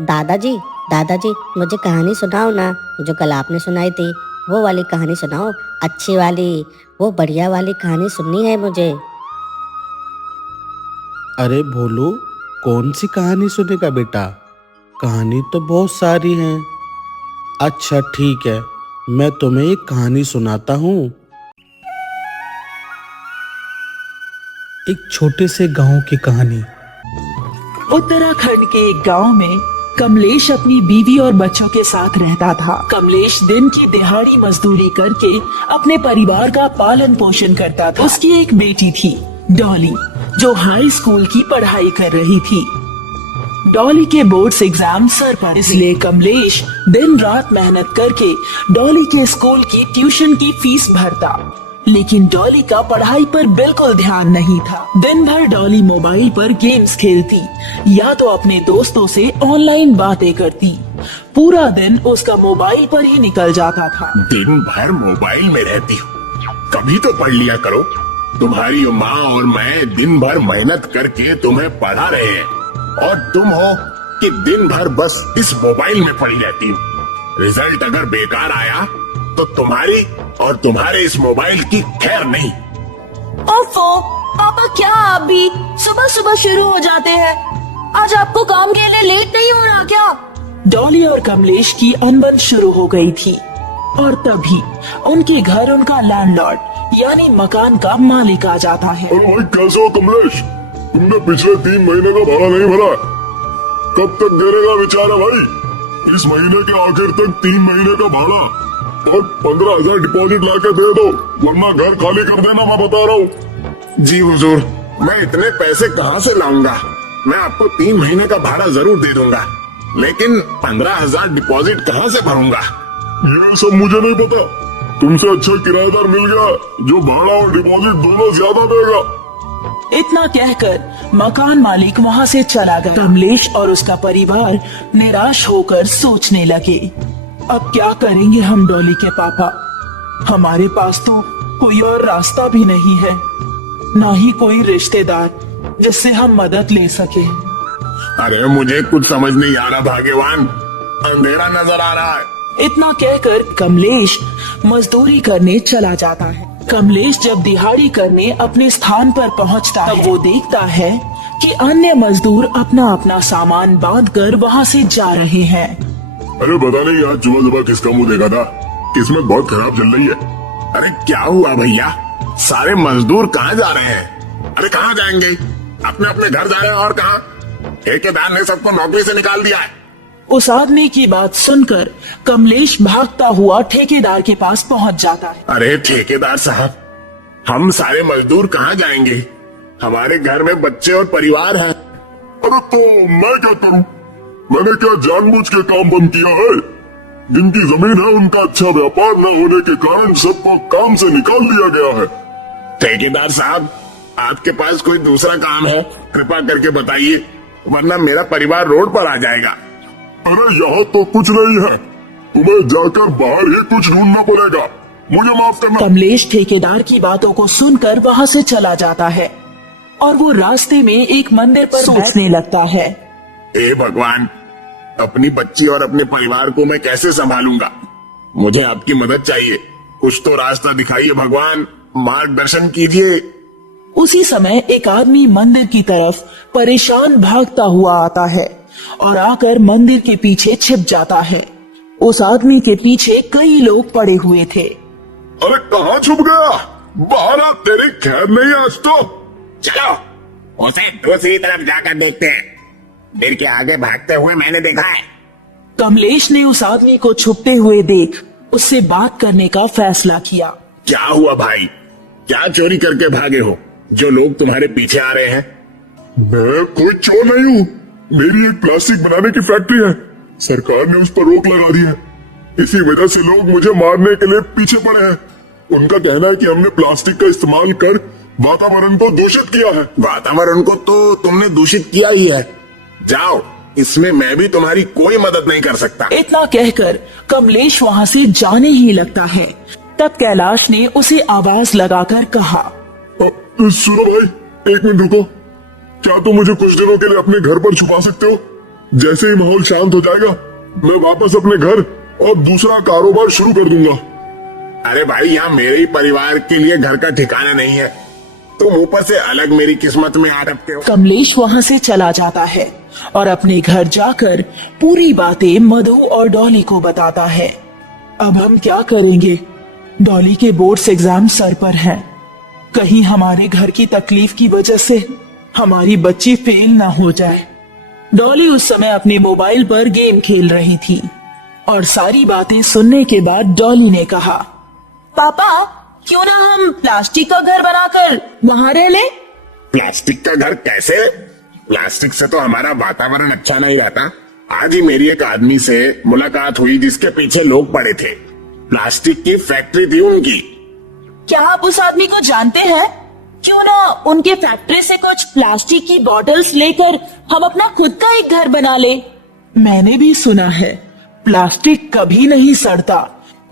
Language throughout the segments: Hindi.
दादाजी, दादाजी मुझे कहानी सुनाओ ना, जो कल आपने सुनाई थी वो वाली कहानी सुनाओ, अच्छी वाली, वो बढ़िया वाली कहानी सुननी है मुझे। अरे भोलू, कौन सी कहानी सुनेगा बेटा? कहानी तो बहुत सारी हैं। अच्छा ठीक है, मैं तुम्हें एक कहानी सुनाता हूँ। एक छोटे से गांव की कहानी। उत्तराखंड के एक गांव में कमलेश अपनी बीवी और बच्चों के साथ रहता था। कमलेश दिन की दिहाड़ी मजदूरी करके अपने परिवार का पालन पोषण करता था। उसकी एक बेटी थी डॉली, जो हाई स्कूल की पढ़ाई कर रही थी। डॉली के बोर्ड्स एग्जाम सर पर, इसलिए कमलेश दिन रात मेहनत करके डॉली के स्कूल की ट्यूशन की फीस भरता। लेकिन डॉली का पढ़ाई पर बिल्कुल ध्यान नहीं था। दिन भर डॉली मोबाइल पर गेम्स खेलती या तो अपने दोस्तों से ऑनलाइन बातें करती। पूरा दिन उसका मोबाइल पर ही निकल जाता था। दिन भर मोबाइल में रहती हो, कभी तो पढ़ लिया करो। तुम्हारी माँ और मैं दिन भर मेहनत करके तुम्हें पढ़ा रहे हैं और तुम हो कि दिन भर बस इस मोबाइल में पड़ी रहती हो। रिजल्ट अगर बेकार आया तो तुम्हारी और तुम्हारे इस मोबाइल की खैर नहीं। ओफो, पापा क्या आप भी सुबह सुबह शुरू हो जाते हैं? आज आपको काम के लिए लेट नहीं हो रहा क्या? डॉली और कमलेश की अनबन शुरू हो गई थी और तभी उनके घर उनका लैंडलॉर्ड यानी मकान का मालिक आ जाता है। अरे भाई कैसे हो कमलेश? तुमने पिछले 3 महीने का भाड़ा नहीं भरा, कब तक देने का विचार है भाई? इस महीने के आखिर तक 3 महीने का भाड़ा और 15,000 डिपॉजिट लाके दे दो, वरना घर खाली कर देना, मैं बता रहा हूँ। जी हुजूर, मैं इतने पैसे कहाँ से लाऊंगा? मैं आपको 3 महीने का भाड़ा जरूर दे दूंगा, लेकिन 15,000 डिपॉजिट कहाँ से भरूंगा? ये सब मुझे नहीं पता। तुमसे अच्छा किराएदार मिल गया जो भाड़ा और डिपॉजिट दोनों ज्यादा देगा। इतना कहकर मकान मालिक वहाँ से चला गया। कमलेश और उसका परिवार निराश होकर सोचने लगे, अब क्या करेंगे हम डॉली के पापा? हमारे पास तो कोई और रास्ता भी नहीं है, ना ही कोई रिश्तेदार जिससे हम मदद ले सके। अरे मुझे कुछ समझ नहीं आ रहा भाग्यवान, अंधेरा नजर आ रहा है। इतना कहकर कमलेश मजदूरी करने चला जाता है। कमलेश जब दिहाड़ी करने अपने स्थान पर पहुंचता है, वो देखता है कि अन्य मजदूर अपना अपना सामान बांधकर वहां से जा रहे हैं। अरे पता नहीं आज सुबह सुबह किसका मुंह देखा था, किस्मत बहुत खराब चल रही है। अरे क्या हुआ भैया, सारे मजदूर कहाँ जा रहे हैं? अरे कहाँ जाएंगे? अपने अपने घर जा रहे हैं। और कहाँ? ठेकेदार ने सबको नौकरी से निकाल दिया है। उस आदमी की बात सुनकर कमलेश भागता हुआ ठेकेदार के पास पहुंच जाता है। अरे ठेकेदार साहब, हम सारे मजदूर कहाँ जाएंगे? हमारे घर में बच्चे और परिवार है। अरे तो मैं क्या करूँ? मैंने क्या जानबूझ के काम बंद किया है? जिनकी जमीन है उनका अच्छा व्यापार न होने के कारण सबको काम से निकाल दिया गया है। ठेकेदार साहब, आपके पास कोई दूसरा काम है? कृपा करके बताइए, वरना मेरा परिवार रोड पर आ जाएगा। अरे यहाँ तो कुछ नहीं है, तुम्हें जाकर बाहर ही कुछ ढूंढना पड़ेगा। मुझे माफ करना। कमलेश ठेकेदार की बातों को सुनकर वहाँ से चला जाता है और वो रास्ते में एक मंदिर पर सोचने लगता है, हे भगवान, अपनी बच्ची और अपने परिवार को मैं कैसे संभालूंगा? मुझे आपकी मदद चाहिए, कुछ तो रास्ता दिखाइए भगवान, मार्गदर्शन कीजिए। उसी समय एक आदमी मंदिर की तरफ परेशान भागता हुआ आता है और आकर मंदिर के पीछे छिप जाता है। उस आदमी के पीछे कई लोग पड़े हुए थे। अरे कहाँ छुप गया? बाहर आ, तेरी खैर नहीं आज तो। चलो उसे दूसरी तरफ जाकर देखते हैं, देर के आगे भागते हुए मैंने देखा है। कमलेश ने उस आदमी को छुपते हुए देख उससे बात करने का फैसला किया। क्या हुआ भाई, क्या चोरी करके भागे हो जो लोग तुम्हारे पीछे आ रहे हैं? मैं कोई चोर नहीं हूँ, मेरी एक प्लास्टिक बनाने की फैक्ट्री है, सरकार ने उस पर रोक लगा दी है। इसी वजह से लोग मुझे मारने के लिए पीछे पड़े हैं। उनका कहना है कि हमने प्लास्टिक का इस्तेमाल कर वातावरण को दूषित किया है। वातावरण को तो तुमने दूषित किया ही है, जाओ, इसमें मैं भी तुम्हारी कोई मदद नहीं कर सकता। इतना कहकर कमलेश वहाँ से जाने ही लगता है। तब कैलाश ने उसे आवाज लगाकर कहा, सुनो भाई, 1 मिनट रुको। क्या तुम मुझे कुछ दिनों के लिए अपने घर पर छुपा सकते हो? जैसे ही माहौल शांत हो जाएगा मैं वापस अपने घर और दूसरा कारोबार शुरू कर दूंगा। अरे भाई, यहाँ मेरे ही परिवार के लिए घर का ठिकाना नहीं है, तुम ऊपर से अलग मेरी किस्मत में आ रखते हो। कमलेश वहाँ से चला जाता है और अपने घर जाकर पूरी बातें मधु और डॉली को बताता है। अब हम क्या करेंगे? डॉली के बोर्ड्स एग्जाम सर पर हैं। कहीं हमारे घर की तकलीफ की वजह से हमारी बच्ची फेल ना हो जाए। डॉली उस समय अपने मोबाइल पर गेम खेल रही थी और सारी बातें सुनने के बाद डॉली ने कहा, पापा क्यों ना हम प्लास्टिक का घर बनाकर वहाँ रह लें? प्लास्टिक का घर कैसे? प्लास्टिक से तो हमारा वातावरण अच्छा नहीं रहता। आज ही मेरी एक आदमी से मुलाकात हुई जिसके पीछे लोग पड़े थे। प्लास्टिक की फैक्ट्री थी उनकी। क्या आप उस आदमी को जानते हैं? क्यों ना उनके फैक्ट्री से कुछ प्लास्टिक की बॉटल्स लेकर हम अपना खुद का एक घर बना ले। मैंने भी सुना है प्लास्टिक कभी नहीं सड़ता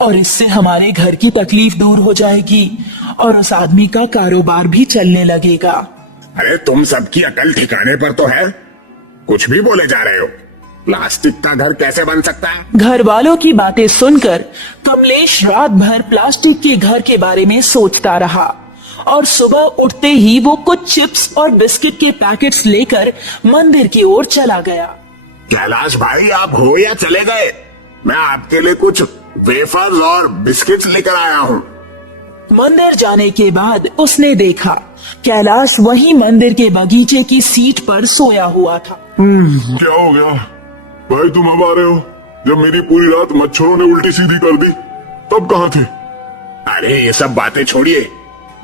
और इससे हमारे घर की तकलीफ दूर हो जाएगी और उस आदमी का कारोबार भी चलने लगेगा। अरे तुम सबकी अकल ठिकाने पर तो है, कुछ भी बोले जा रहे हो। प्लास्टिक का घर कैसे बन सकता है? घर वालों की बातें सुनकर कमलेश रात भर प्लास्टिक के घर के बारे में सोचता रहा और सुबह उठते ही वो कुछ चिप्स और बिस्किट के पैकेट्स लेकर मंदिर की ओर चला गया। कैलाश भाई, आप हो या चले गए? मैं आपके लिए कुछ वेफर्स और बिस्किट्स लेकर आया हूँ। मंदिर जाने के बाद उसने देखा कैलाश वहीं मंदिर के बगीचे की सीट पर सोया हुआ था। क्या हो गया भाई, तुम अब आ रहे हो? जब मेरी पूरी रात मच्छरों ने उल्टी सीधी कर दी तब कहाँ थे? अरे ये सब बातें छोड़िए,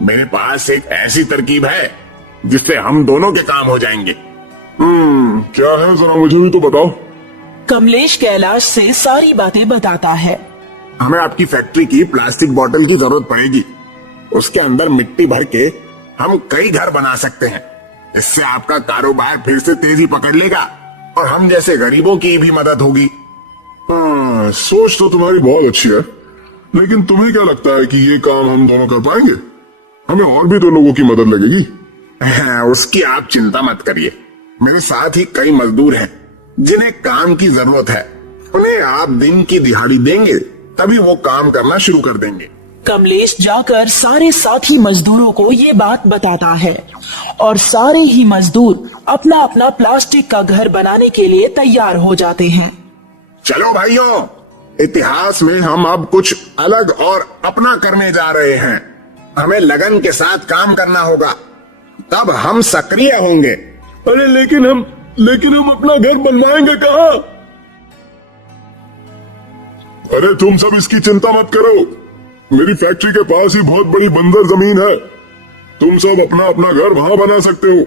मेरे पास एक ऐसी तरकीब है जिससे हम दोनों के काम हो जाएंगे। क्या है, जरा मुझे भी तो बताओ। कमलेश कैलाश से सारी बातें बताता है। हमें आपकी फैक्ट्री की प्लास्टिक बोतल की जरूरत पड़ेगी। उसके अंदर मिट्टी भर के हम कई घर बना सकते हैं। इससे आपका कारोबार फिर से तेजी पकड़ लेगा और हम जैसे गरीबों की भी मदद होगी। सोच तो तुम्हारी बहुत अच्छी है, लेकिन तुम्हें क्या लगता है कि ये काम हम दोनों कर पाएंगे? हमें और भी तो लोगों की मदद लगेगी। उसकी आप चिंता मत करिए, मेरे साथ ही कई मजदूर हैं जिन्हें काम की जरूरत है। उन्हें आप दिन की दिहाड़ी देंगे तभी वो काम करना शुरू कर देंगे। कमलेश जाकर सारे साथी मजदूरों को ये बात बताता है और सारे ही मजदूर अपना अपना प्लास्टिक का घर बनाने के लिए तैयार हो जाते हैं। चलो भाइयों, इतिहास में हम अब कुछ अलग और अपना करने जा रहे हैं। हमें लगन के साथ काम करना होगा, तब हम सक्रिय होंगे। अरे लेकिन हम अपना घर बनवाएंगे कहाँ? अरे तुम सब इसकी चिंता मत करो, मेरी फैक्ट्री के पास ही बहुत बड़ी बंजर जमीन है। तुम सब अपना अपना घर वहां बना सकते हो।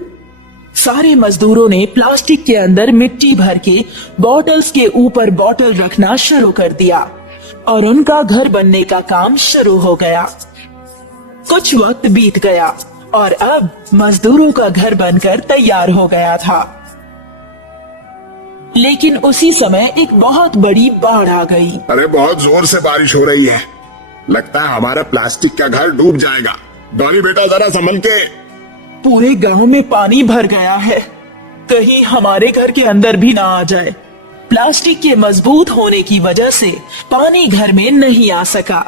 सारे मजदूरों ने प्लास्टिक के अंदर मिट्टी भर के बॉटल्स के ऊपर बॉटल रखना शुरू कर दिया और उनका घर बनने का काम शुरू हो गया। कुछ वक्त बीत गया और अब मजदूरों का घर बनकर तैयार हो गया था। लेकिन उसी समय एक बहुत बड़ी बाढ़ आ गई। अरे बहुत जोर से बारिश हो रही है, लगता है हमारा प्लास्टिक का घर डूब जाएगा। डॉली बेटा जरा संभल के। पूरे गांव में पानी भर गया है, कहीं हमारे घर के अंदर भी ना आ जाए। प्लास्टिक के मजबूत होने की वजह से पानी घर में नहीं आ सका।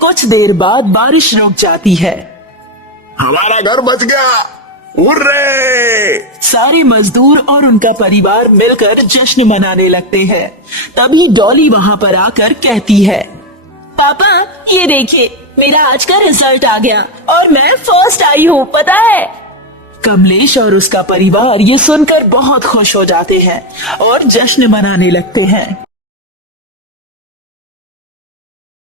कुछ देर बाद बारिश रुक जाती है। हमारा घर बच गया, हुर्रे! सारे मजदूर और उनका परिवार मिलकर जश्न मनाने लगते हैं। तभी डॉली वहाँ पर आकर कहती है, पापा ये देखिए, मेरा आज का रिजल्ट आ गया और मैं फर्स्ट आई हूँ, पता है? कमलेश और उसका परिवार ये सुनकर बहुत खुश हो जाते हैं और जश्न मनाने लगते हैं।